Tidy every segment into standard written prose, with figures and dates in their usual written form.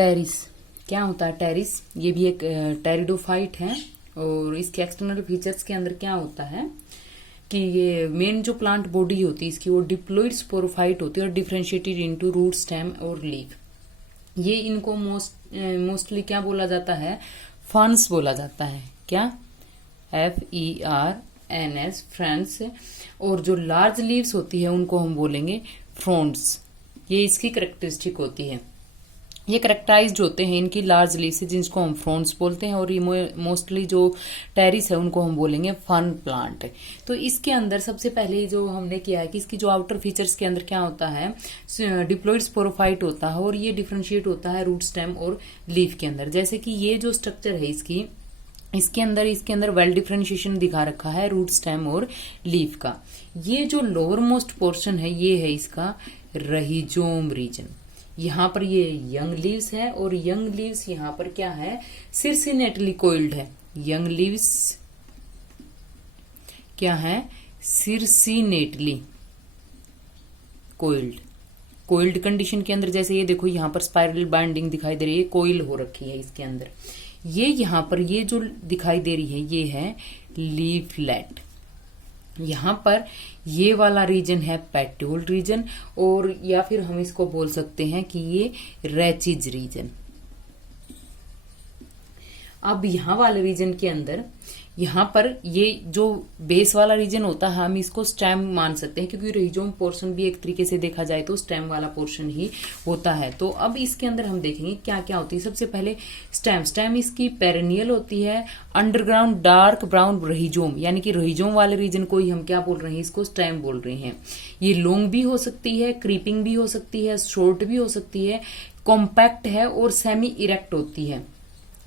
Terrace क्या होता है? टेरिस ये भी एक टेरिडोफाइट है और इसके एक्सटर्नल फीचर्स के अंदर क्या होता है कि ये मेन जो प्लांट बॉडी होती है इसकी वो डिप्लॉइड स्पोरोफाइट होती है और डिफरेंशिएटेड इनटू रूट, स्टेम और लीफ। ये इनको मोस्टली क्या बोला जाता है? फर्न्स बोला जाता है। क्या? FERNS, friends. और जो लार्ज लीव्स होती है उनको हम बोलेंगे फ्रॉन्ड्स। ये इसकी करेक्टरिस्टिक होती है। ये करेक्टराइज्ड होते हैं इनकी लार्ज लीव से, जिनको हम फ्रॉन्ड्स बोलते हैं। और ये मोस्टली जो टेरिस है उनको हम बोलेंगे फर्न प्लांट। तो इसके अंदर सबसे पहले जो हमने किया है कि इसकी जो आउटर फीचर्स के अंदर क्या होता है, डिप्लॉइड स्पोरोफाइट होता है और ये डिफरेंशिएट होता है रूट, स्टेम और लीफ के अंदर। जैसे कि ये जो स्ट्रक्चर है इसके अंदर वेल डिफरेंशिएशन दिखा रखा है रूट, स्टेम और लीफ का। ये जो लोअर मोस्ट पोर्शन है ये है इसका रहिजोम रीजन। यहाँ पर ये यंग लीव्स है और यंग लीव्स यहाँ पर क्या है? सिरसिनेटली कोइल्ड है। यंग लीव्स क्या है? सिरसिनेटली कोइल्ड कंडीशन के अंदर। जैसे ये देखो यहाँ पर स्पाइरल बाइंडिंग दिखाई दे रही है, कोइल हो रखी है इसके अंदर। ये यहाँ पर ये जो दिखाई दे रही है ये है लीफलेट। यहाँ पर ये वाला रीजन है पेट्यूल रीजन, और या फिर हम इसको बोल सकते हैं कि ये रैचिज रीजन। अब यहाँ वाले रीजन के अंदर यहाँ पर ये जो बेस वाला रीजन होता है हम इसको स्टेम मान सकते हैं, क्योंकि रिहिजोम पोर्शन भी एक तरीके से देखा जाए तो स्टेम वाला पोर्शन ही होता है। तो अब इसके अंदर हम देखेंगे क्या क्या होती है। सबसे पहले स्टेम इसकी पेरेनियल होती है, अंडरग्राउंड डार्क ब्राउन रिहिजोम, यानी कि रिहिजोम वाले रीजन को ही हम क्या बोल रहे हैं? इसको स्टेम बोल रहे हैं। ये लॉन्ग भी हो सकती है, क्रीपिंग भी हो सकती है, शॉर्ट भी हो सकती है, कॉम्पैक्ट है और सेमी इरेक्ट होती है।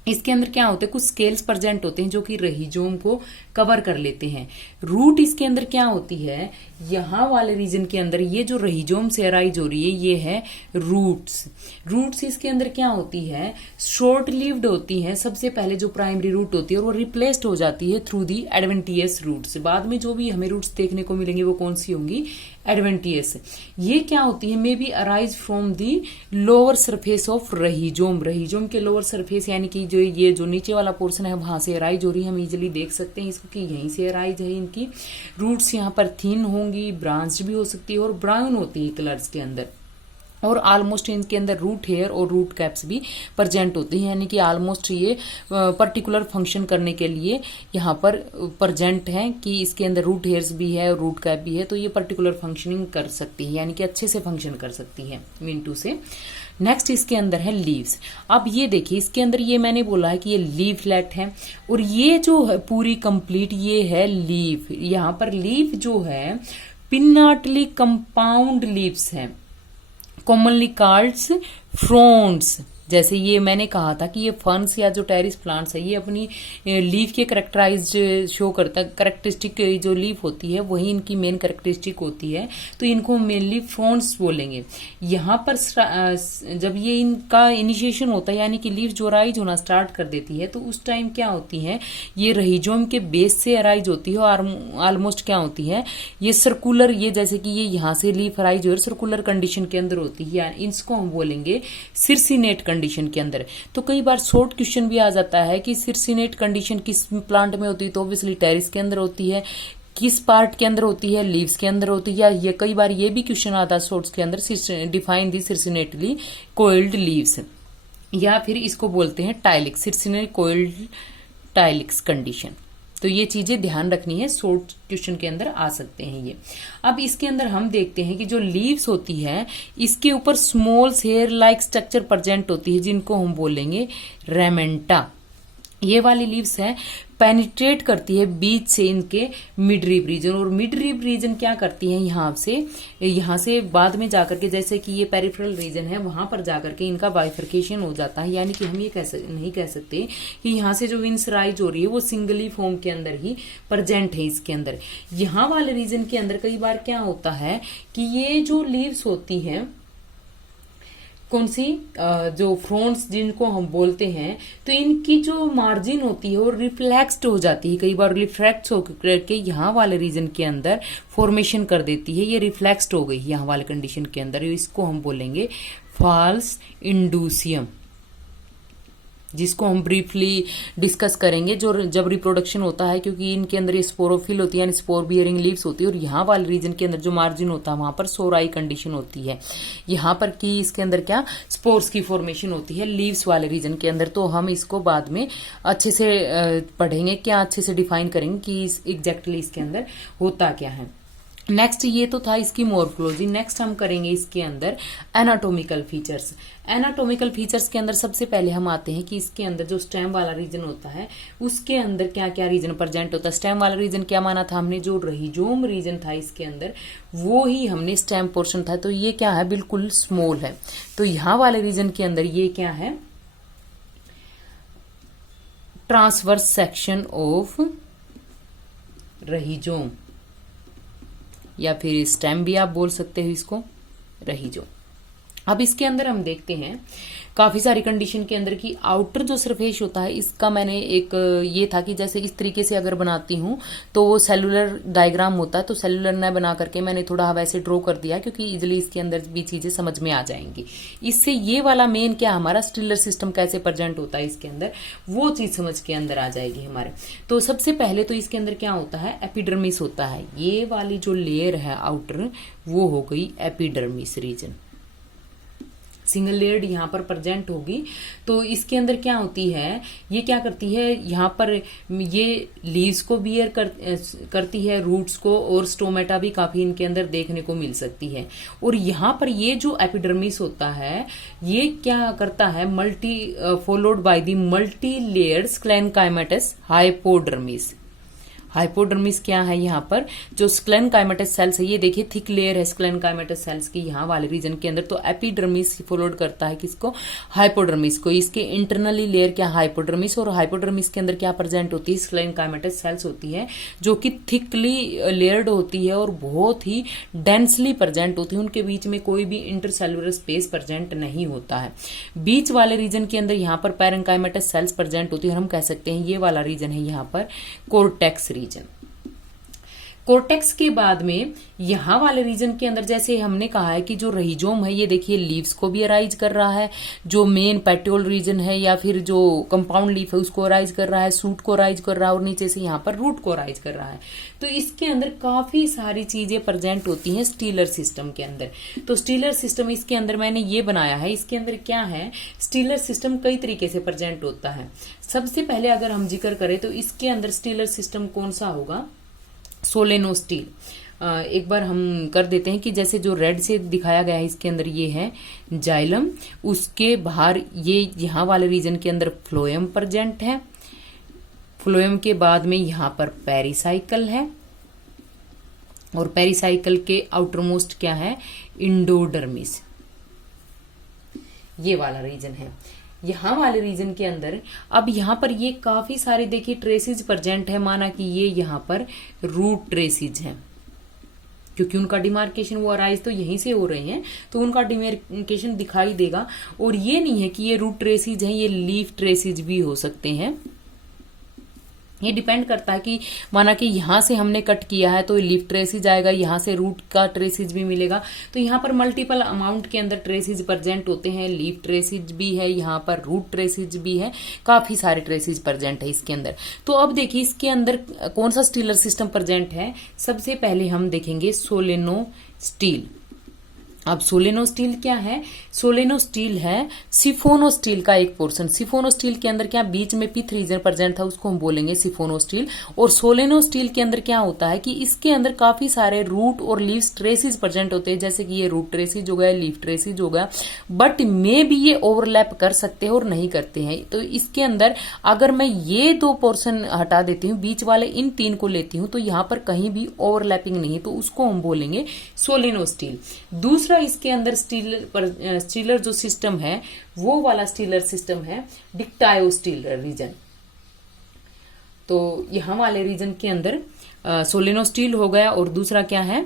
इसके अंदर क्या होते हैं? कुछ स्केल्स प्रेजेंट होते हैं जो कि रहिजोम को कवर कर लेते हैं। रूट इसके अंदर क्या होती है? यहाँ वाले रीजन के अंदर ये जो रहिजोम से अराइज हो रही है ये है रूट्स इसके अंदर क्या होती है? शॉर्ट लिव्ड होती है। सबसे पहले जो प्राइमरी रूट होती है और वो रिप्लेस्ड हो जाती है थ्रू दी एडवेंटियस रूट्स। बाद में जो भी हमें रूट्स देखने को मिलेंगे वो कौन सी होंगी? एडवेंटियस। ये क्या होती है? May be arise from the lower surface of rhizome के लोअर सरफेस, यानी कि जो ये जो नीचे वाला पोर्शन है वहां से अराइज हो रही है। हम इजिली देख सकते हैं इसको कि यहीं से अराइज है इनकी। रूट्स यहाँ पर थिन होंगी, ब्रांच भी हो सकती है और ब्राउन होती है कलर्स के अंदर। और ऑलमोस्ट इनके अंदर रूट हेयर और रूट कैप्स भी प्रेजेंट होती हैं, यानी कि ऑलमोस्ट ये पर्टिकुलर फंक्शन करने के लिए यहाँ पर प्रेजेंट है कि इसके अंदर रूट हेयर्स भी है और रूट कैप भी है। तो ये पर्टिकुलर फंक्शनिंग कर सकती है, यानी कि अच्छे से फंक्शन कर सकती है मिंटू से। नेक्स्ट इसके अंदर है लीव्स। अब ये देखिए इसके अंदर ये मैंने बोला है कि ये लीफलेट है और ये जो है पूरी कंप्लीट ये है लीफ। यहाँ पर लीफ जो है पिन्नाटली कंपाउंड लीव्स है, कॉमनली कॉल्ड्स फ्रॉन्ड्स। जैसे ये मैंने कहा था कि ये फर्न्स या जो टेरिस प्लांट्स है ये अपनी लीफ के करेक्टराइज्ड शो करता है। करेक्टरिस्टिक जो लीफ होती है वही इनकी मेन करेक्टरिस्टिक होती है, तो इनको मेनली फ्रॉन्ड्स बोलेंगे। यहाँ पर जब ये इनका इनिशिएशन होता है, यानी कि लीफ जो अराइज होना स्टार्ट कर देती है, तो उस टाइम क्या होती है? ये रहिजोम के बेस से अराइज होती है और ऑलमोस्ट क्या होती है? ये सर्कुलर, ये जैसे कि ये यहाँ से लीफ अराइज हो सर्कुलर कंडीशन के अंदर होती है। इसको हम बोलेंगे सिरसिनेट कंडीशन के अंदर। तो कई बार शॉर्ट क्वेश्चन भी आ जाता है कि सिरसिनेट कंडीशन किस प्लांट में होती है? तो ऑब्वियसली टेरिस के अंदर होती है। किस पार्ट के अंदर होती है? लीव्स के अंदर होती है। या ये कई बार ये भी क्वेश्चन आता है शॉर्ट्स के अंदर, डिफाइन दी सिरसिनेटली कोइल्ड लीव्स, या फिर इसको बोलते हैं टाइलिक्स, सिरसिनेट कोइल्ड टाइलिक्स कंडीशन। तो ये चीजें ध्यान रखनी है, शॉर्ट क्वेश्चन के अंदर आ सकते हैं ये। अब इसके अंदर हम देखते हैं कि जो लीव्स होती है इसके ऊपर small hair like structure present होती है, जिनको हम बोलेंगे रेमेंटा। ये वाली लीव्स है पेनिट्रेट करती है बीच से इनके मिडरिब रीजन, और मिडरिब रीजन क्या करती है? यहाँ से बाद में जाकर के, जैसे कि ये पेरिफेरल रीजन है वहां पर जाकर के इनका बाइफर्केशन हो जाता है। यानी कि हम ये नहीं कह सकते कि यहाँ से जो विंस राइज हो रही है वो सिंगली फॉर्म के अंदर ही प्रेजेंट है इसके अंदर। यहाँ वाले रीजन के अंदर कई बार क्या होता है कि ये जो लीव्स होती हैं कौन सी, जो फ्रॉन्ड्स जिनको हम बोलते हैं, तो इनकी जो मार्जिन होती है वो रिफ्लेक्स्ड हो जाती है। कई बार रिफ्लेक्ट होकर के यहाँ वाले रीजन के अंदर फॉर्मेशन कर देती है। ये रिफ्लेक्स्ड हो गई यहाँ वाले कंडीशन के अंदर, इसको हम बोलेंगे फॉल्स इंडूसियम। जिसको हम ब्रीफली डिस्कस करेंगे। जो जब रिप्रोडक्शन होता है, क्योंकि इनके अंदर ये स्पोरोफिल होती है यानी स्पोर बियरिंग लीव्स होती है, और यहाँ वाले रीजन के अंदर जो मार्जिन होता है वहां पर सोराई कंडीशन होती है। यहाँ पर की इसके अंदर क्या स्पोर्स की फॉर्मेशन होती है लीव्स वाले रीजन के अंदर। तो हम इसको बाद में अच्छे से पढ़ेंगे, क्या अच्छे से डिफाइन करेंगे कि एग्जैक्टली इसके अंदर होता क्या है। नेक्स्ट ये तो था इसकी मॉर्फोलॉजी। नेक्स्ट हम करेंगे इसके अंदर एनाटॉमिकल फीचर्स। एनाटॉमिकल फीचर्स के अंदर सबसे पहले हम आते हैं कि इसके अंदर जो स्टेम वाला रीजन होता है उसके अंदर क्या क्या रीजन प्रेजेंट होता है। स्टेम वाला रीजन क्या माना था हमने, जो रहीजोम रीजन था इसके अंदर वो ही हमने स्टेम पोर्शन था। तो ये क्या है, बिल्कुल स्मॉल है। तो यहां वाले रीजन के अंदर ये क्या है, ट्रांसवर्स सेक्शन ऑफ रहीजोम, या फिर स्टेम भी आप बोल सकते हो इसको, रहीजोम। अब इसके अंदर हम देखते हैं काफी सारी कंडीशन के अंदर की आउटर जो सरफेस होता है इसका मैंने एक ये था कि जैसे इस तरीके से अगर बनाती हूं तो वो सेलुलर डायग्राम होता है, तो सेलुलर न बना करके मैंने थोड़ा वैसे ड्रॉ कर दिया क्योंकि इजिली इसके अंदर भी चीजें समझ में आ जाएंगी। इससे ये वाला मेन क्या हमारा स्टिलर सिस्टम कैसे प्रेजेंट होता है इसके अंदर, वो चीज समझ के अंदर आ जाएगी हमारे। तो सबसे पहले तो इसके अंदर क्या होता है, एपिडर्मिस होता है। ये वाली जो लेयर है आउटर वो हो गई एपिडर्मिस रीजन, सिंगल लेयर्ड यहाँ पर प्रेजेंट होगी। तो इसके अंदर क्या होती है, ये क्या करती है, यहाँ पर ये लीव्स को बियर करती है, रूट्स को, और स्टोमेटा भी काफी इनके अंदर देखने को मिल सकती है। और यहाँ पर ये जो एपिडर्मिस होता है ये क्या करता है, multi followed by the multi layered sclerenchymatous hypodermis. Hypodermis क्या है, यहाँ पर जो स्क्लेनकाइमेटस सेल्स है, ये देखिए थिक लेयर है स्क्लेनकाइमेटस सेल्स की यहाँ वाले रीजन के अंदर। तो एपिडर्मिस फॉलोड करता है किसको, हाइपोडर्मिस को। इसके इंटरनली लेयर क्या हाइपोडर्मिस, और हाइपोडर्मिस के अंदर क्या प्रेजेंट होती है, स्क्लेनकाइमेटस सेल्स होती है जो कि थिकली लेयर्ड होती है और बहुत ही डेंसली प्रेजेंट होती है। उनके बीच में कोई भी इंटरसेलुलर स्पेस प्रेजेंट नहीं होता है। बीच वाले रीजन के अंदर यहाँ पर पैरेंकाइमेटस सेल्स प्रेजेंट होती है, और हम कह सकते हैं ये वाला रीजन है यहाँ पर कोर्टेक्स रीजन। कोर्टेक्स के बाद में यहां वाले रीजन के अंदर जैसे हमने कहा है कि जो रहीजोम है ये देखिए लीव्स को भी अराइज कर रहा है, जो मेन पेट्योल रीजन है या फिर जो कंपाउंड लीफ है उसको अराइज कर रहा है, सूट को अराइज कर रहा है, और नीचे से यहाँ पर रूट को अराइज कर रहा है। तो इसके अंदर काफी सारी चीजें प्रेजेंट होती हैं स्टीलर सिस्टम के अंदर। तो स्टीलर सिस्टम इसके अंदर मैंने ये बनाया है, इसके अंदर क्या है, स्टीलर सिस्टम कई तरीके से प्रेजेंट होता है। सबसे पहले अगर हम जिक्र करें तो इसके अंदर स्टीलर सिस्टम कौन सा होगा, सोलेनोस्टील। एक बार हम कर देते हैं कि जैसे जो रेड से दिखाया गया है इसके अंदर ये है जाइलम, उसके बाहर ये यहाँ वाले रीजन के अंदर फ्लोएम प्रेजेंट है। फ्लोएम के बाद में यहाँ पर पेरिसाइकल है, और पेरिसाइकल के आउटरमोस्ट क्या है, इंडोडर्मिस, ये वाला रीजन है। यहाँ वाले रीजन के अंदर अब यहाँ पर ये काफी सारे देखिए ट्रेसिज प्रेजेंट है, माना कि ये यहाँ पर रूट ट्रेसिज हैं, क्योंकि उनका डिमार्केशन वो अराइज तो यहीं से हो रहे हैं तो उनका डिमार्केशन दिखाई देगा। और ये नहीं है कि ये रूट ट्रेसिज हैं, ये लीफ ट्रेसिज भी हो सकते हैं। ये डिपेंड करता है कि माना कि यहां से हमने कट किया है तो लीफ ट्रेसिज आएगा, यहां से रूट का ट्रेसिज भी मिलेगा। तो यहाँ पर मल्टीपल अमाउंट के अंदर ट्रेसिज प्रेजेंट होते हैं, लीफ ट्रेसिज भी है, यहाँ पर रूट ट्रेसिज भी है, काफी सारे ट्रेसिज प्रेजेंट है इसके अंदर। तो अब देखिए इसके अंदर कौन सा स्टीलर सिस्टम प्रेजेंट है। सबसे पहले हम देखेंगे सोलेनोस्टील। अब सोलेनोस्टील क्या है, सोलेनोस्टील है सिफोनोस्टील का एक पोर्शन। सिफोनोस्टील के अंदर क्या बीच में पिथ रीजन प्रेजेंट था, उसको हम बोलेंगे सिफोनोस्टील। और सोलेनोस्टील के अंदर क्या होता है कि इसके अंदर काफी सारे रूट और लीव्स ट्रेसिज प्रेजेंट होते हैं, जैसे कि ये रूट ट्रेसिज हो गया, लीफ ट्रेसिज हो गया, बट में भी ये ओवरलैप कर सकते हैं और नहीं करते हैं। तो इसके अंदर अगर मैं ये दो पोर्शन हटा देती हूँ, बीच वाले इन तीन को लेती हूँ, तो यहाँ पर कहीं भी ओवरलैपिंग नहीं, तो उसको हम बोलेंगे सोलेनोस्टील। दूसरा इसके अंदर स्टीलर जो सिस्टम है वो वाला स्टीलर सिस्टम है डिक्टायोस्टीलर रीजन। तो यहां वाले रीजन के अंदर सोलेनोस्टील हो गया, और दूसरा क्या है,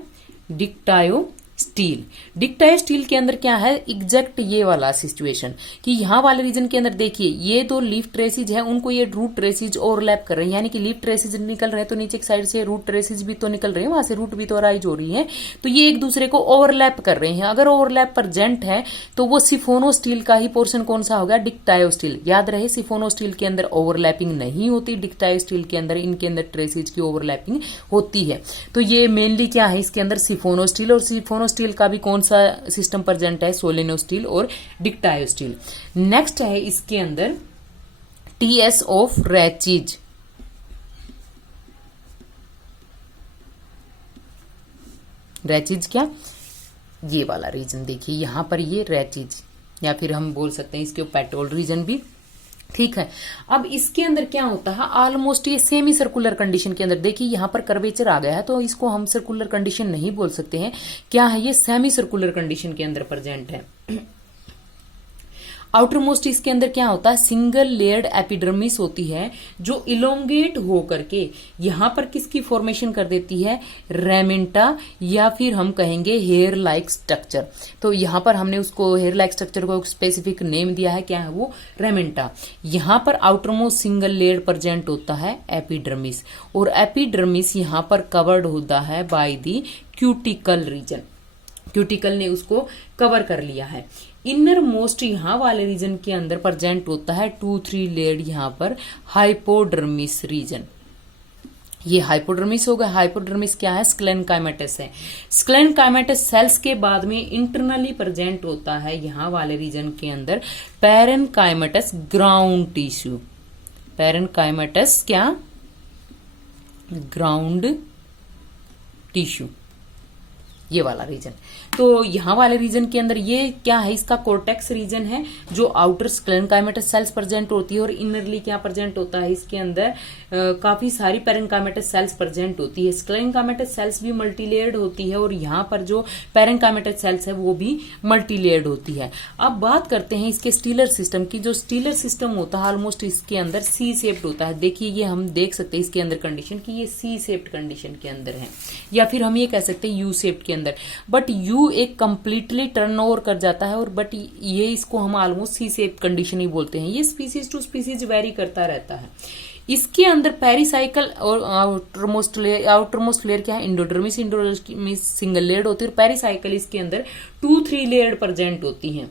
डिक्टायो स्टील। डिक्टायोस्टील के अंदर क्या है, एग्जैक्ट ये वाला सिचुएशन कि यहाँ वाले रीजन के अंदर देखिए ये दो लीफ ट्रेसिज है, उनको ये रूट ट्रेसिज ओवरलैप कर रहे हैं, यानी कि लीफ ट्रेसिज निकल रहे हैं तो नीचे की साइड से रूट ट्रेसिज भी तो निकल रहे हैं, वहां से रूट भी तो राइज हो रही है, तो ये एक दूसरे को ओवरलैप कर रहे हैं। अगर ओवरलैप प्रेजेंट है तो वो सिफोनोस्टील का ही पोर्शन कौन सा होगा, डिक्टायोस्टील। याद रहे सिफोनोस्टील के अंदर ओवरलैपिंग नहीं होती, डिक्टायोस्टील के अंदर इनके अंदर ट्रेसिज की ओवरलैपिंग होती है। तो ये मेनली क्या है इसके अंदर, सिफोनोस्टील। और सिफोनोस्टील का भी कौन सा सिस्टम प्रेजेंट है, सोलेनोस्टील और डिक्टायोस्टील। नेक्स्ट है इसके अंदर टीएस ऑफ रैचिज। रैचिज क्या, ये वाला रीजन देखिए यहां पर, ये रैचिज या फिर हम बोल सकते हैं इसके पेट्रोल रीजन भी, ठीक है। अब इसके अंदर क्या होता है, ऑलमोस्ट ये सेमी सर्कुलर कंडीशन के अंदर, देखिए यहां पर कर्वेचर आ गया है तो इसको हम सर्कुलर कंडीशन नहीं बोल सकते हैं, क्या है ये सेमी सर्कुलर कंडीशन के अंदर प्रेजेंट है। आउटर मोस्ट इसके अंदर क्या होता है, सिंगल लेयर्ड एपिडर्मिस होती है जो इलोंगेट हो करके यहां पर किसकी फॉर्मेशन कर देती है, रेमेंटा, या फिर हम कहेंगे हेयर लाइक स्ट्रक्चर। तो यहां पर हमने उसको हेयर लाइक स्ट्रक्चर को स्पेसिफिक नेम दिया है, क्या है वो, रेमेंटा। यहां पर outer most single layer present होता है एपिडर्मिस, और एपिडर्मिस यहां पर कवर्ड होता है by the cuticle region, cuticle ने उसको कवर कर लिया है। इनर मोस्ट यहां वाले रीजन के अंदर प्रेजेंट होता है 2-3 लेयर्ड यहां पर हाइपोडर्मिस रीजन, ये हाइपोडर्मिस होगा। हाइपोडर्मिस क्या है, स्क्लेनकाइमेटस है। स्क्लेनकाइमेटस सेल्स के बाद में इंटरनली प्रेजेंट होता है यहां वाले रीजन के अंदर पैरेनकाइमेटस ग्राउंड टिश्यू। पैरेनकाइमेटस क्या, ग्राउंड टिश्यू, ये वाला रीजन। तो यहां वाले रीजन के अंदर ये क्या है, इसका कोर्टेक्स रीजन है जो आउटर स्क्लेनकाइमेटस सेल्स प्रेजेंट होती है, और इनरली क्या प्रेजेंट होता है इसके अंदर काफी सारी पैरेनकाइमेटस सेल्स प्रेजेंट होती है। स्क्लेनकाइमेटस सेल्स भी मल्टीलेयर्ड होती है और यहां पर जो पैरेनकाइमेटस सेल्स है वो भी मल्टीलेयर्ड होती है। अब बात करते हैं इसके स्टीलर सिस्टम की। जो स्टीलर सिस्टम होता है ऑलमोस्ट इसके अंदर सी शेप्ड होता है। देखिए ये हम देख सकते हैं इसके अंदर कंडीशन कि ये सी शेप्ड कंडीशन के अंदर है, या फिर हम ये कह सकते हैं यू शेप्ड के अंदर, बट यू एक कंप्लीटली टर्न ओवर कर जाता है, और बट ये इसको हम ऑलमोस्ट सी शेप कंडीशन ही बोलते हैं। ये स्पीसीज टू स्पीसीज वेरी करता रहता है। इसके अंदर पेरिसाइकल और आउटरमोस्ट लेयर क्या है, इंडोडर्मिस। इंडोडर्मिस सिंगल लेयर्ड होती है, और पेरिसाइकल इसके अंदर 2-3 लेयर्ड प्रेजेंट होती हैं।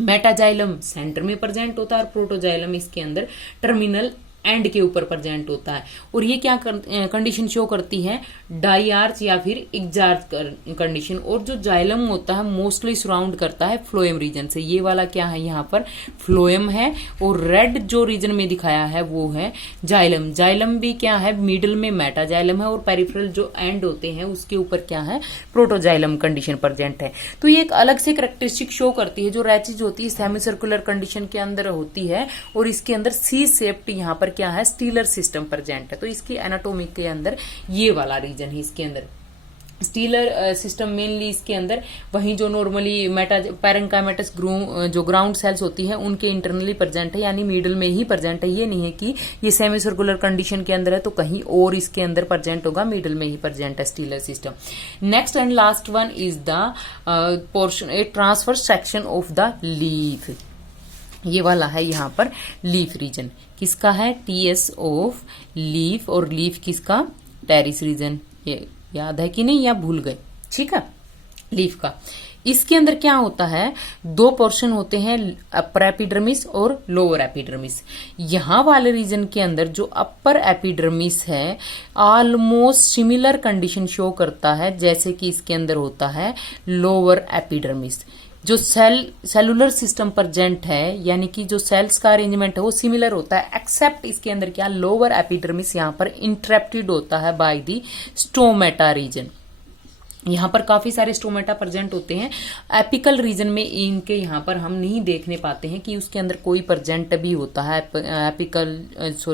मेटाजाइलम सेंटर में प्रेजेंट होता है, और प्रोटोजाइलम इसके अंदर टर्मिनल एंड के ऊपर प्रेजेंट होता है। और ये क्या कंडीशन शो करती है, डाइआर्च या फिर एग्जार्च कंडीशन। और जो जाइलम होता है मोस्टली सराउंड करता है फ्लोएम रीजन से। ये वाला क्या है, यहाँ पर फ्लोएम है, और रेड जो रीजन में दिखाया है वो है जाइलम। जाइलम भी क्या है, मिडल में मेटाजाइलम है, और पेरिफेरल जो एंड होते हैं उसके ऊपर क्या है, प्रोटोजाइलम कंडीशन प्रेजेंट है। तो ये एक अलग से कैरेक्टरिस्टिक शो करती है। जो रैचिज होती है सेमी सर्कुलर कंडीशन के अंदर होती है, और इसके अंदर सी शेप्ड यहाँ पर क्या है, स्टीलर सिस्टम प्रेजेंट है। तो इसकी एनाटोमी के अंदर ये वाला रीजन है इसके अंदर स्टीलर सिस्टम मेनली इसके अंदर। वहीं जो नॉर्मली पैरेनकाइमेटस जो ग्राउंड सेल्स होती है उनके इंटरनली प्रेजेंट है, यानी मिडल में ही प्रेजेंट है। ये नहीं है कि ये सेमी सर्कुलर कंडीशन के अंदर है तो कहीं और इसके अंदर प्रेजेंट होगा, मिडल में ही प्रेजेंट है stealer system. Next and last one is the portion A transfer section of the leaf. ये वाला है यहाँ पर लीफ रीजन, किसका है, टीएस ऑफ लीफ, और लीफ किसका, टेरिस रीजन। ये याद है कि नहीं, या भूल गए, ठीक है, लीफ का। इसके अंदर क्या होता है, 2 पोर्शन होते हैं, अपर एपिडर्मिस और लोअर एपिडर्मिस। यहां वाले रीजन के अंदर जो अपर एपिडर्मिस है ऑलमोस्ट सिमिलर कंडीशन शो करता है जैसे कि इसके अंदर होता है लोअर एपिडर्मिस। जो सेलुलर सिस्टम प्रेजेंट है, यानी कि जो सेल्स का अरेंजमेंट है वो सिमिलर होता है, एक्सेप्ट इसके अंदर क्या, लोअर एपिडर्मिस यहाँ पर इंटरप्टेड होता है बाय द स्टोमेटा रीजन। यहाँ पर काफी सारे स्टोमेटा प्रेजेंट होते हैं। एपिकल रीजन में इनके यहाँ पर हम नहीं देखने पाते हैं कि उसके अंदर कोई प्रेजेंट भी होता है।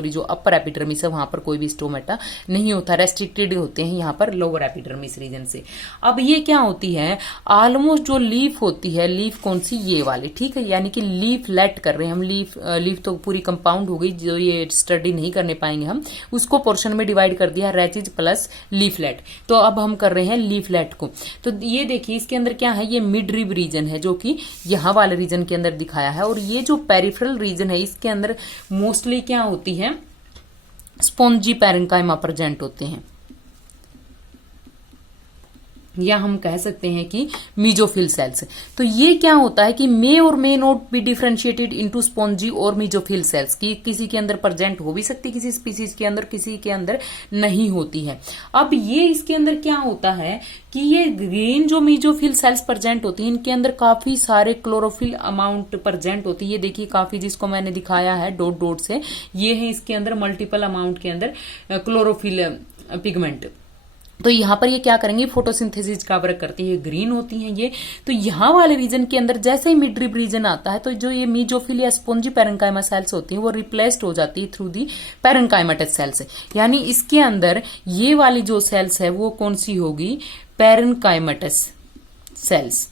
जो अपर एपिडर्मिस है वहां पर कोई भी स्टोमेटा नहीं होता, रेस्ट्रिक्टेड होते हैं यहाँ पर लोअर एपिडर्मिस रीजन से। अब ये क्या होती है, ऑलमोस्ट जो लीफ होती है, लीफ कौन सी, ये वाली, ठीक है, यानी कि लीफ लेट कर रहे हैं हम। लीफ तो पूरी कंपाउंड हो गई, जो ये स्टडी नहीं करने पाएंगे हम, उसको पोर्शन में डिवाइड कर दिया रैचिज प्लस लीफलेट। तो अब हम कर रहे हैं लीफलेट फिलेट को। तो ये देखिए इसके अंदर क्या है, ये मिड रिब रीजन है जो कि यहाँ वाले रीजन के अंदर दिखाया है। और ये जो पेरिफेरल रीजन है इसके अंदर मोस्टली क्या होती है, स्पॉन्जी पैरेन्काइमा प्रेजेंट होते हैं, या हम कह सकते हैं कि मीजोफिल सेल्स। तो ये क्या होता है कि मे और may not be differentiated into spongy और मीजोफिल सेल्स, की किसी के अंदर प्रेजेंट हो भी सकती, किसी स्पीसीज के अंदर, किसी के अंदर नहीं होती है। अब ये इसके अंदर क्या होता है कि ये ग्रीन जो मीजोफिल सेल्स प्रेजेंट होती हैं इनके अंदर काफी सारे क्लोरोफिल अमाउंट प्रेजेंट होती है। ये देखिए काफी, जिसको मैंने दिखाया है डॉट डॉट से, ये है इसके अंदर मल्टीपल अमाउंट के अंदर क्लोरोफिल पिगमेंट। तो यहाँ पर ये क्या करेंगे, फोटोसिंथेसिस का वर्क करती है, ग्रीन होती हैं ये। तो यहाँ वाले रीजन के अंदर जैसे ही मिड रिब रीजन आता है तो जो ये मीजोफिल या स्पॉन्जी पैरेन्काइमा सेल्स होती हैं वो रिप्लेस्ड हो जाती है थ्रू दी पैरेन्काइमेटस सेल्स। यानी इसके अंदर ये वाली जो सेल्स है वो कौन सी होगी, पैरेन्काइमेटस सेल्स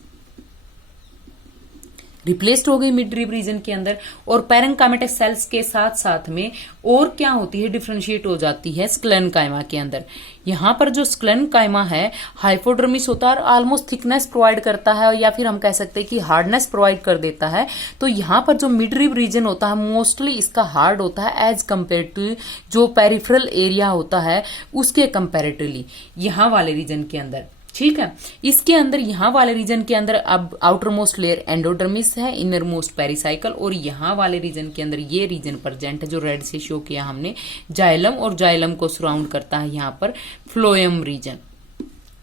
रिप्लेस्ड हो गई मिड रिब रीजन के अंदर। और पैरेन्काइमेटस सेल्स के साथ साथ में और क्या होती है, डिफरेंशिएट हो जाती है स्क्लेरेन्काइमा के अंदर। यहाँ पर जो स्क्लेरेन्काइमा है हाइपोडर्मिस होता है और ऑलमोस्ट थिकनेस प्रोवाइड करता है, या फिर हम कह सकते हैं कि हार्डनेस प्रोवाइड कर देता है। तो यहाँ पर जो मिड रिब रीजन होता है मोस्टली इसका हार्ड होता है एज कम्पेयर टू जो पेरिफेरल एरिया होता है उसके कंपेरेटिवली यहाँ वाले रीजन के अंदर। ठीक है, इसके अंदर यहाँ वाले रीजन के अंदर अब आउटर मोस्ट लेयर एंडोडर्मिस है, इनर मोस्ट पेरिसाइकल, और यहाँ वाले रीजन के अंदर ये रीजन प्रेजेंट है जो रेड से शो किया हमने, जाइलम, और जाइलम को सराउंड करता है यहाँ पर फ्लोएम रीजन।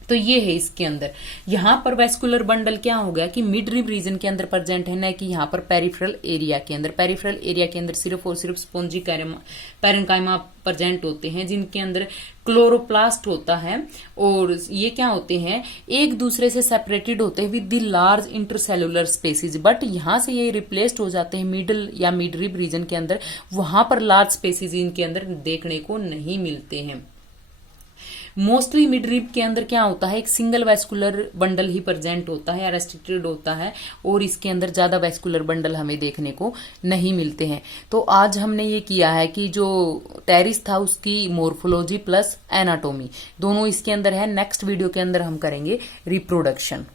तो ये है इसके अंदर। यहाँ पर वेस्कुलर बंडल क्या हो गया कि मिड रिब रीजन के अंदर प्रेजेंट है, न कि यहाँ पर पेरिफेरल एरिया के अंदर। पेरिफेरल एरिया के अंदर सिर्फ और सिर्फ स्पॉन्जी पैरेन्काइमा प्रेजेंट होते हैं जिनके अंदर क्लोरोप्लास्ट होता है, और ये क्या होते हैं, एक दूसरे से सेपरेटेड होते हैं with the large intercellular spaces. But यहाँ से ये रिप्लेस्ड हो जाते हैं मिडल या मिड रिब रीजन के अंदर, वहां पर लार्ज स्पेसिस इनके अंदर देखने को नहीं मिलते हैं। मोस्टली मिड रिब के अंदर क्या होता है, एक सिंगल वेस्कुलर बंडल ही प्रेजेंट होता है या रेस्ट्रिक्टेड होता है, और इसके अंदर ज्यादा वेस्कुलर बंडल हमें देखने को नहीं मिलते हैं। तो आज हमने ये किया है कि जो टेरिस था उसकी मोर्फोलॉजी प्लस एनाटोमी दोनों इसके अंदर है। नेक्स्ट वीडियो के अंदर हम करेंगे रिप्रोडक्शन।